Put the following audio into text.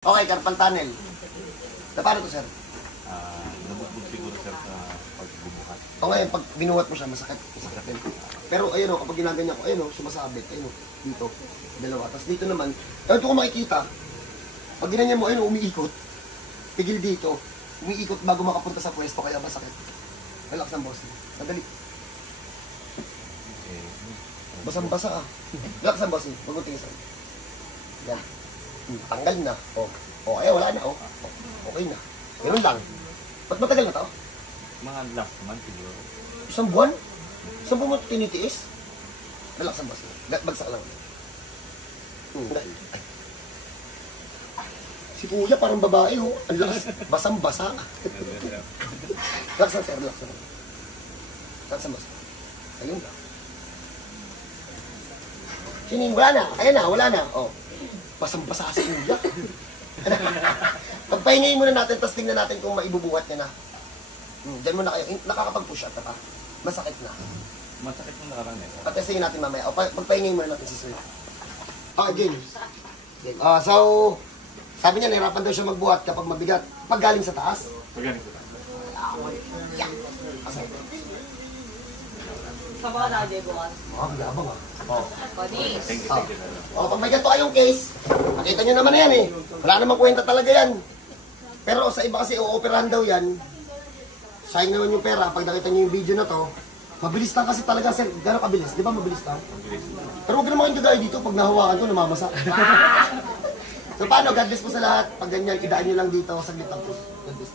Okay, carpal tunnel. Na paano to, sir? Nabugbog siguro, sir, sa pagbubuhat. O ngayon, pag binuhat mo siya, masakit. Masakit din. Pero ayun o, kapag ginaganyan ko, ayun o, sumasabit. Ayun o, dito. Dalawa. Tapos dito naman, ayun ko makikita. Pag ginanyan mo, ayun o, umiikot. Pigil dito. Umiikot bago makapunta sa pwesto, kaya masakit. Relax ang boss. Sadali. Basang-basa ah. Relax ang boss. Huwag mo tingin sa'yo. Yan. Tanggal na. O. O, ay, wala na. O. Okay na. Ganun lang. Ba't matagal na to? Mga last month siguro. Isang buwan? Isang buwan mo tinitiis? Relax ang boss. Bagsak lang. Ay. Si Kuya parang babae ho. Ang lakas. Basang-basa. Relax lang sir. Relax lang. Relax ang boss. Ayun na. Sining, wala na. Ayan na. Wala na. O. Basang-basa si Kuya. Pagpahingayin muna natin, tapos tingnan natin kung maibubuhat niya na. Diyan muna kayo. Nakakapag-push up ka pa. Masakit na. Masakit nung nakaraan eh. Patestingin natin mamaya. O, pagpahingayin muna natin si sir. Again. So, sabi niya, nahirapan daw siya magbuhat kapag mabigat. Pag galing sa taas. Pagaling ko tayo. Yeah. Asay. Sa mga lagi bukas. Labang ah. Oh. Pwede. Thank you. Oh, pag may ganito kayong case, makita nyo naman na yan eh. Wala namang kwenta talaga yan. Pero sa iba kasi uoperahan daw yan, sayang naman yung pera. Pag nakita nyo yung video na to, mabilis lang kasi talaga sir. Gano'ng kabilis? Di ba mabilis lang? Pero huwag naman kayong gagawin dito. Pag nahawakan ko, namamasa. So paano? God bless po sa lahat. Pag ganyan, idaan nyo lang dito. Saglit lang po. God bless.